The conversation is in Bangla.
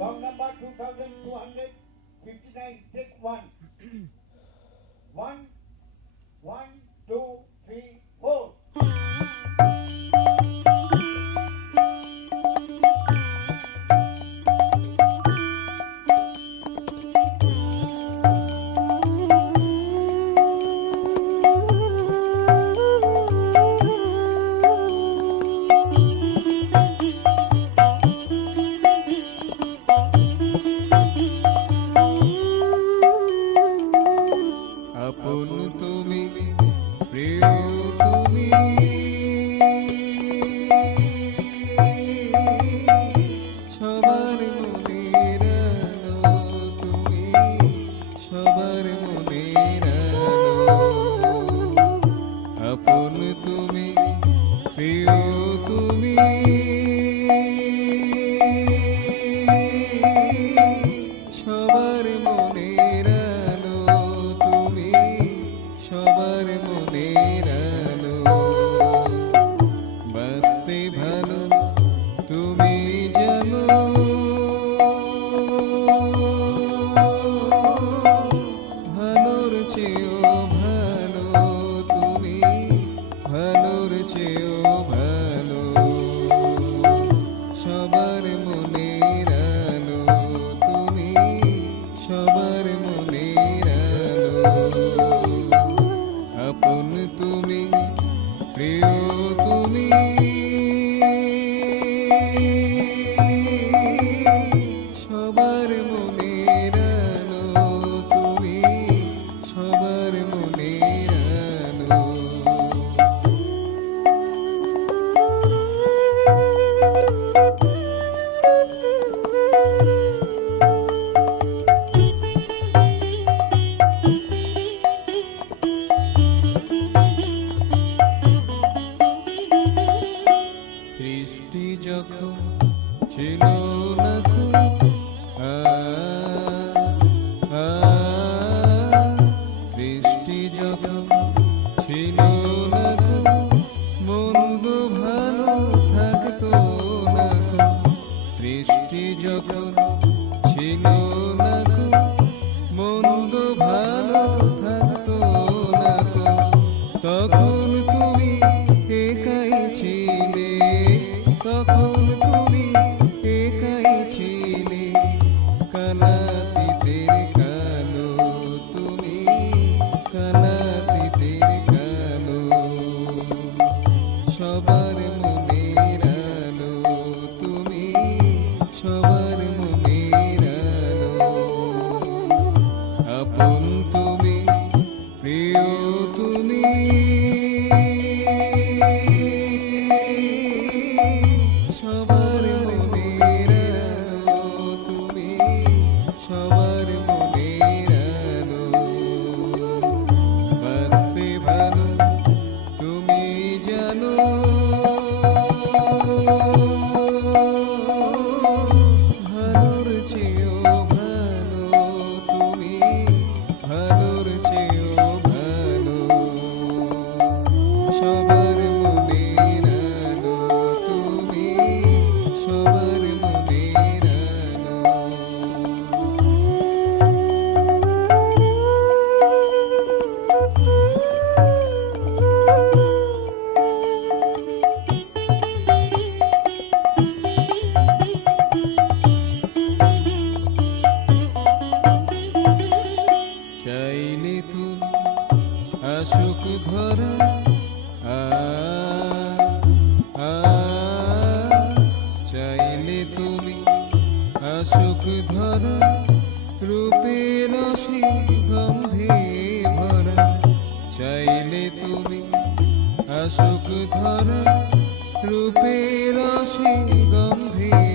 Song number 2259, take one. One, one, two, three, four. আপন তুমি প্রিয় তুমি সবার মনের আলো তুমি সবার মনের আলো আপন তুমি প্রিয় তুমি সবার মনের আলো তুমি সবার মনের আলো বাঁচতে ভালো তুমি জানো ভালোর চেয়েও ভালো তুমি ভালোর চেয়েও ভালো সবার মনের আলো তুমি সবার মনের আলো আপন তুমি প্রিয় তুমি সবার মনের আলো তুমি সবার মনের আলো সৃষ্টি যখন ছিল না কো সৃষ্টি যখন ছিল না কো মন্দ ভালো থাকতো না কো সৃষ্টি যখন ছিল না কো মন্দ ভালো থাকতো না কো তখন তুমি একাই ছিলে তখন তুমি একাই ছিলে কালাতীতের কালো তুমি কালাতীতের কালো সবার মনের আলো তুমি সবার মনের আলো আপন তুমি প্রিয় তুমি সবার মনের আলো তুমি সবার মনের আলো বাঁচতে ভালো তুমি জানো ভালোর চেয়েও ভালো তুমি ভালোর চেয়েও ভালো সবার মনের আলো তুমি সবার মনের আলো চাইলে তুমি আসুক ধরা চাইলে তুমি আসুক ধরা রূপের রসে গন্ধে ভরা চাইলে তুমি আসুক ধরা রূপের রসে গন্ধে